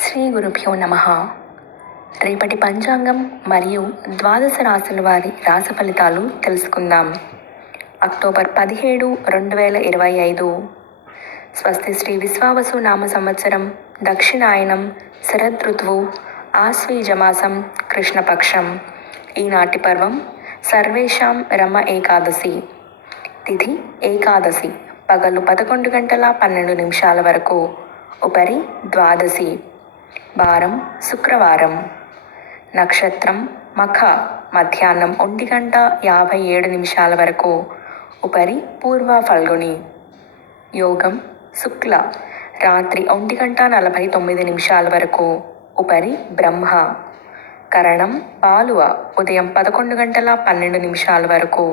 శ్రీ గురుభ్యో నమః. రేపటి పంచాంగం మరియు ద్వాదశ రాశుల వారి రాశి ఫలితాలు తెలుసుకుందాం. అక్టోబర్ 17, 2025. స్వస్తి శ్రీ విశ్వావసు నామ సంవత్సరం, దక్షిణాయనం, శరదృతువు, ఆశ్వీజమాసం, కృష్ణపక్షం. ఈనాటి పర్వం సర్వేషాం రమ ఏకాదశి. తిథి ఏకాదశి, పగలు 11 గంటల 12 నిమిషాల వరకు, ఉపరి ద్వాదశి. వారం శుక్రవారం. నక్షత్రం మఖ, మధ్యాహ్నం 1 గంట 57 నిమిషాల వరకు, ఉపరి పూర్వ ఫల్గుని. యోగం శుక్ల, రాత్రి 1 గంట 49 నిమిషాల వరకు, ఉపరి బ్రహ్మ. కరణం బాలువ, ఉదయం 11 గంటల 12 నిమిషాల వరకు,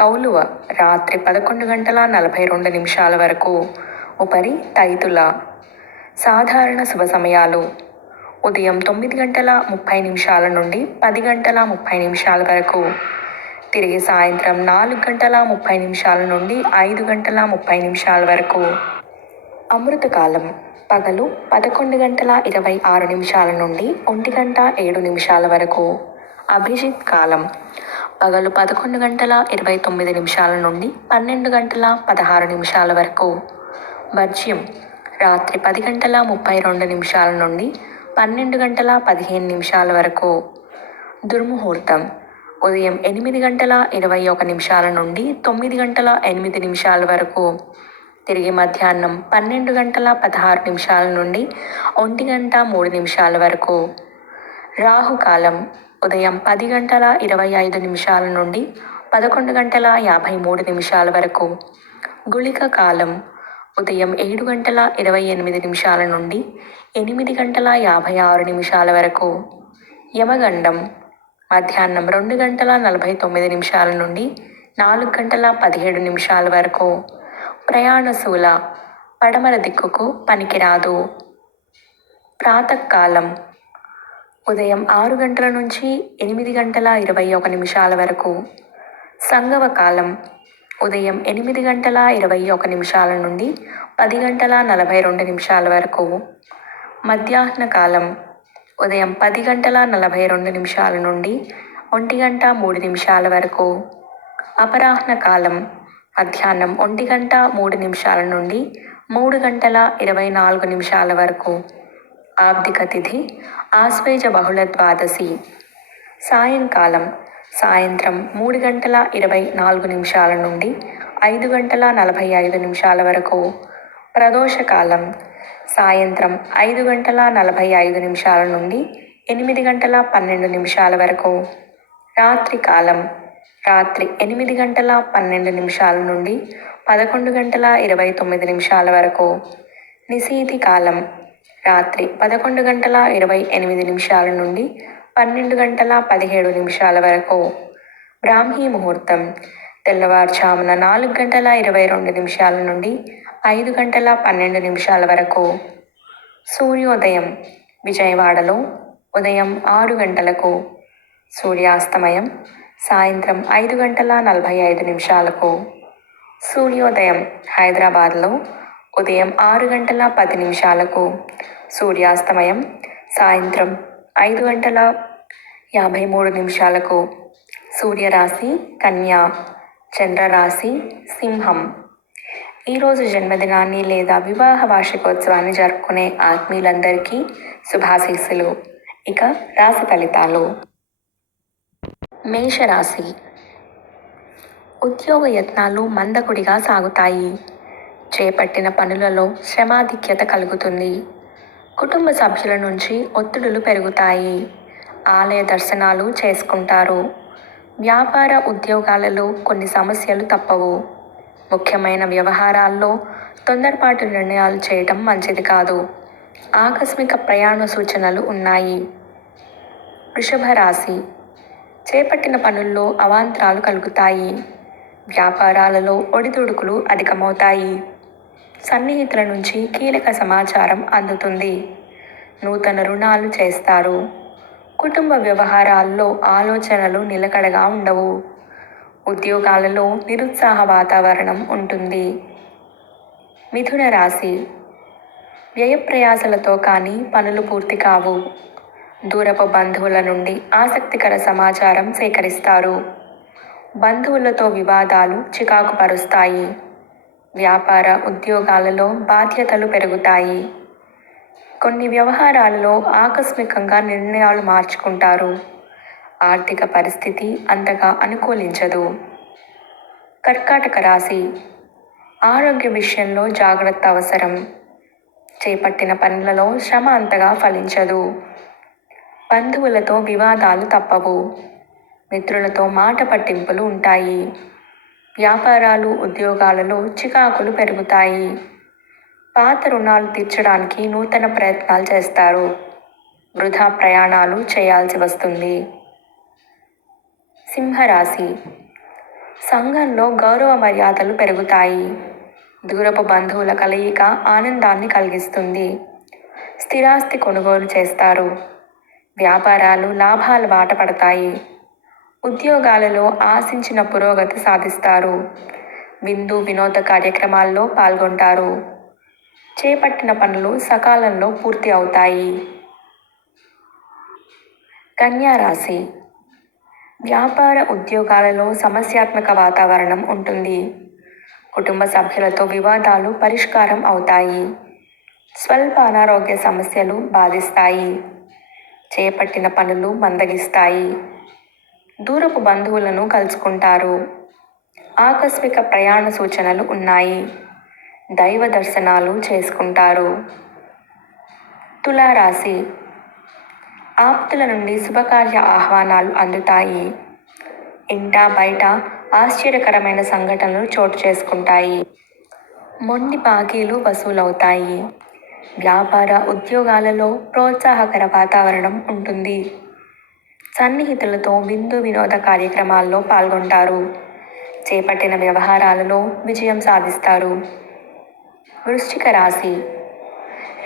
కౌలువ, రాత్రి 11 గంటల 42 నిమిషాల వరకు, ఉపరి తైతుల. సాధారణ శుభ సమయాలు: ఉదయం 9 గంటల 30 నిమిషాల నుండి 10 గంటల 30 నిమిషాల వరకు, తిరిగి సాయంత్రం 4 గంటల 30 నిమిషాల నుండి 5 గంటల 30 నిమిషాల వరకు. అమృతకాలం: పగలు 11 గంటల 26 నిమిషాల నుండి 1 గంట 7 నిమిషాల వరకు. అభిజిత్ కాలం: పగలు 11 గంటల 29 నిమిషాల నుండి 12 గంటల 16 నిమిషాల వరకు. వర్జ్యం: రాత్రి 10 గంటల 32 నిమిషాల నుండి 12 గంటల 15 నిమిషాల వరకు. దుర్ముహూర్తం: ఉదయం 8 గంటల 21 నిమిషాల నుండి 9 గంటల 8 నిమిషాల వరకు, తిరిగి మధ్యాహ్నం 12 గంటల 16 నిమిషాల నుండి 1 గంట 3 నిమిషాల వరకు. రాహుకాలం: ఉదయం 10 గంటల 25 నిమిషాల నుండి 11 గంటల 53 నిమిషాల వరకు. గుళిక కాలం: ఉదయం 7 గంటల 28 నిమిషాల నుండి 8 గంటల 56 నిమిషాల వరకు. యమగండం: మధ్యాహ్నం 2 గంటల 49 నిమిషాల నుండి 4 గంటల 17 నిమిషాల వరకు. ప్రయాణశూల, పడమర దిక్కుకు పనికిరాదు. ప్రాతకాలం: ఉదయం 6 గంటల నుంచి 8 గంటల 21 నిమిషాల వరకు. సంగవ కాలం: ఉదయం 8 గంటల 21 నిమిషాల నుండి 10 గంటల 42 నిమిషాల వరకు. మధ్యాహ్న కాలం: ఉదయం 10 గంటల 42 నిమిషాల నుండి 1 గంట 3 నిమిషాల వరకు. అపరాహ్న కాలం: మధ్యాహ్నం 1 గంట 3 నిమిషాల నుండి 3 గంటల 24 నిమిషాల వరకు. ఆబ్దిక తిథి ఆశ్వేజ బహుళ ద్వాదశి. సాయంకాలం: సాయంత్రం 3 గంటల 24 నిమిషాల నుండి 5 గంటల 45 నిమిషాల వరకు. ప్రదోషకాలం: సాయంత్రం 5 గంటల 45 నిమిషాల నుండి 8 గంటల 12 నిమిషాల వరకు. రాత్రికాలం: రాత్రి 8 గంటల 12 నిమిషాల నుండి 11 గంటల 29 నిమిషాల వరకు. నిశీథి కాలం: రాత్రి 11 గంటల 28 నిమిషాల నుండి 12 గంటల 17 నిమిషాల వరకు. బ్రాహ్మీ ముహూర్తం: తెల్లవారుజామున 4 గంటల 22 నిమిషాల నుండి 5 గంటల 12 నిమిషాల వరకు. సూర్యోదయం: విజయవాడలో ఉదయం 6 గంటలకు. సూర్యాస్తమయం సాయంత్రం 5 గంటల 45 నిమిషాలకు. సూర్యోదయం హైదరాబాద్లో ఉదయం 6 గంటల 10 నిమిషాలకు. సూర్యాస్తమయం సాయంత్రం 5 గంటల 53 నిమిషాలకు. సూర్యరాశి కన్యా, చంద్రరాశి సింహం. ఈరోజు జన్మదినాన్ని లేదా వివాహ వార్షికోత్సవాన్ని జరుపుకునే ఆత్మీయులందరికీ శుభాశీస్సులు. ఇక రాశి ఫలితాలు. మేషరాశి: ఉద్యోగ యత్నాలు మందకొడిగా సాగుతాయి. చేపట్టిన పనులలో శ్రమాధిక్యత కలుగుతుంది. కుటుంబ సభ్యుల నుంచి ఒత్తిడులు పెరుగుతాయి. ఆలయ దర్శనాలు చేసుకుంటారు. వ్యాపార ఉద్యోగాలలో కొన్ని సమస్యలు తప్పవు. ముఖ్యమైన వ్యవహారాల్లో తొందరపాటు నిర్ణయాలు చేయటం మంచిది కాదు. ఆకస్మిక ప్రయాణ సూచనలు ఉన్నాయి. వృషభ రాశి: చేపట్టిన పనుల్లో అవాంతరాలు కలుగుతాయి. వ్యాపారాలలో ఒడిదుడుకులు అధికమవుతాయి. సన్నిహితుల నుంచి కీలక సమాచారం అందుతుంది. నూతన రుణాలు చేస్తారు. కుటుంబ వ్యవహారాల్లో ఆలోచనలు నిలకడగా ఉండవు. ఉద్యోగాలలో నిరుత్సాహ వాతావరణం ఉంటుంది. మిథున రాశి: వ్యయప్రయాసలతో కానీ పనులు పూర్తి కావు. దూరపు బంధువుల నుండి ఆసక్తికర సమాచారం సేకరిస్తారు. బంధువులతో వివాదాలు చికాకు పరుస్తాయి. వ్యాపార ఉద్యోగాలలో బాధ్యతలు పెరుగుతాయి. కొన్ని వ్యవహారాలలో ఆకస్మికంగా నిర్ణయాలు మార్చుకుంటారు. ఆర్థిక పరిస్థితి అంతగా అనుకూలించదు. కర్కాటక రాశి. ఆరోగ్య విషయంలో జాగ్రత్త అవసరం. చేపట్టిన పనులలో శ్రమ అంతగా ఫలించదు. బంధువులతో వివాదాలు తప్పవు. మిత్రులతో మాట పట్టింపులు ఉంటాయి. వ్యాపారాలు ఉద్యోగాలలో చికాకులు పెరుగుతాయి. పాత రుణాలు తీర్చడానికి నూతన ప్రయత్నాలు చేస్తారు. వృధా ప్రయాణాలు చేయాల్సి వస్తుంది. సింహరాశి. సంఘంలో గౌరవ మర్యాదలు పెరుగుతాయి. దూరపు బంధువుల కలయిక ఆనందాన్ని కలిగిస్తుంది. స్థిరాస్తి కొనుగోలు చేస్తారు. వ్యాపారాలు లాభాల బాట పడతాయి. ఉద్యోగాలలో ఆశించిన పురోగతి సాధిస్తారు. విందు వినోద కార్యక్రమాల్లో పాల్గొంటారు. చేపట్టిన పనులు సకాలంలో పూర్తి అవుతాయి. కన్యా రాశి. వ్యాపార ఉద్యోగాలలో సమస్యాత్మక వాతావరణం ఉంటుంది. కుటుంబ సభ్యులతో వివాదాలు పరిష్కారం అవుతాయి. స్వల్ప అనారోగ్య సమస్యలు బాధిస్తాయి. చేపట్టిన పనులు మందగిస్తాయి. దూరపు బంధువులను కలుసుకుంటారు. ఆకస్మిక ప్రయాణ సూచనలు ఉన్నాయి. దైవ దర్శనాలు చేసుకుంటారు. తులారాశి. ఆప్తుల నుండి శుభకార్య ఆహ్వానాలు అందుతాయి. ఇంట బయట ఆశ్చర్యకరమైన సంఘటనలు చోటు చేసుకుంటాయి. మొండి బాకీలు వసూలవుతాయి. వ్యాపార ఉద్యోగాలలో ప్రోత్సాహకర వాతావరణం ఉంటుంది. సన్నిహితులతో విందు వినోద కార్యక్రమాల్లో పాల్గొంటారు. చేపట్టిన వ్యవహారాలలో విజయం సాధిస్తారు. వృశ్చిక రాశి.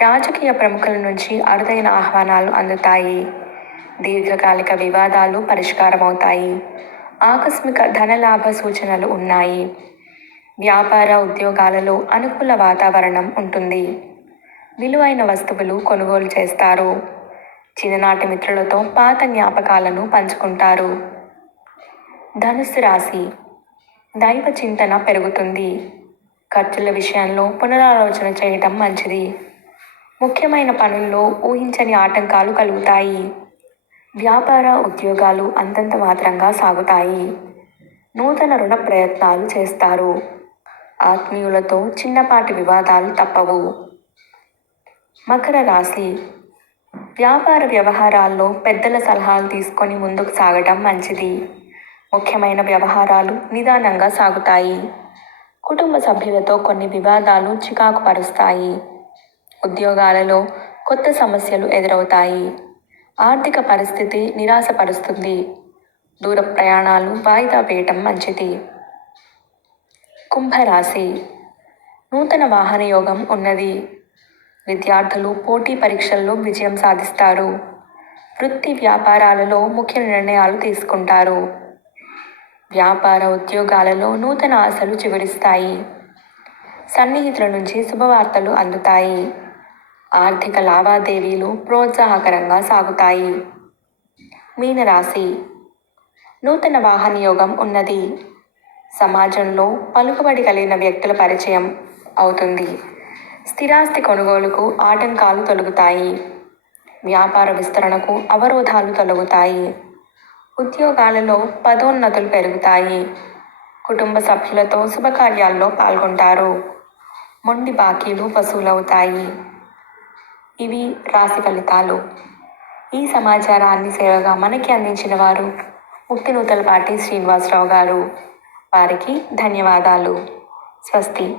రాజకీయ ప్రముఖుల నుంచి అరుదైన ఆహ్వానాలు అందుతాయి. దీర్ఘకాలిక వివాదాలు పరిష్కారమవుతాయి. ఆకస్మిక ధనలాభ సూచనలు ఉన్నాయి. వ్యాపార ఉద్యోగాలలో అనుకూల వాతావరణం ఉంటుంది. విలువైన వస్తువులు కొనుగోలు చేస్తారు. చిన్ననాటి మిత్రులతో పాత జ్ఞాపకాలను పంచుకుంటారు. ధనుస్సు రాశి. దైవ చింతన పెరుగుతుంది. ఖర్చుల విషయంలో పునరాలోచన చేయటం మంచిది. ముఖ్యమైన పనుల్లో ఊహించని ఆటంకాలు కలుగుతాయి. వ్యాపార ఉద్యోగాలు అంతంత మాత్రంగా సాగుతాయి. నూతన రుణ ప్రయత్నాలు చేస్తారు. ఆత్మీయులతో చిన్నపాటి వివాదాలు తప్పవు. మకర రాశి. వ్యాపార వ్యవహారాల్లో పెద్దల సలహాలు తీసుకొని ముందుకు సాగటం మంచిది. ముఖ్యమైన వ్యవహారాలు నిదానంగా సాగుతాయి. కుటుంబ సభ్యులతో కొన్ని వివాదాలు చికాకు పరుస్తాయి. ఉద్యోగాలలో కొత్త సమస్యలు ఎదురవుతాయి. ఆర్థిక పరిస్థితి నిరాశపరుస్తుంది. దూర ప్రయాణాలు వాయిదా వేయటం మంచిది. కుంభరాశి. నూతన వాహన యోగం ఉన్నది. విద్యార్థులు పోటీ పరీక్షల్లో విజయం సాధిస్తారు. వృత్తి వ్యాపారాలలో ముఖ్య నిర్ణయాలు తీసుకుంటారు. వ్యాపార ఉద్యోగాలలో నూతన ఆశలు చిగురిస్తాయి. సన్నిహితుల నుంచి శుభవార్తలు అందుతాయి. ఆర్థిక లావాదేవీలు ప్రోత్సాహకరంగా సాగుతాయి. మీనరాశి. నూతన వాహన యోగం ఉన్నది. సమాజంలో పలుకుబడి కలిగిన వ్యక్తుల పరిచయం అవుతుంది. స్థిరాస్తి కొనుగోలుకు ఆటంకాలు తొలగుతాయి. వ్యాపార విస్తరణకు అవరోధాలు తొలగుతాయి. ఉద్యోగాలలో పదోన్నతులు పెరుగుతాయి. కుటుంబ సభ్యులతో శుభకార్యాల్లో పాల్గొంటారు. మొండి బాకీలు వసూలవుతాయి. ఇవి రాశి ఫలితాలు. ఈ సమాచారాన్ని సేవగా మనకి అందించిన వారు ముక్తినూతలపాటి శ్రీనివాసరావు గారు. వారికి ధన్యవాదాలు. స్వస్తి.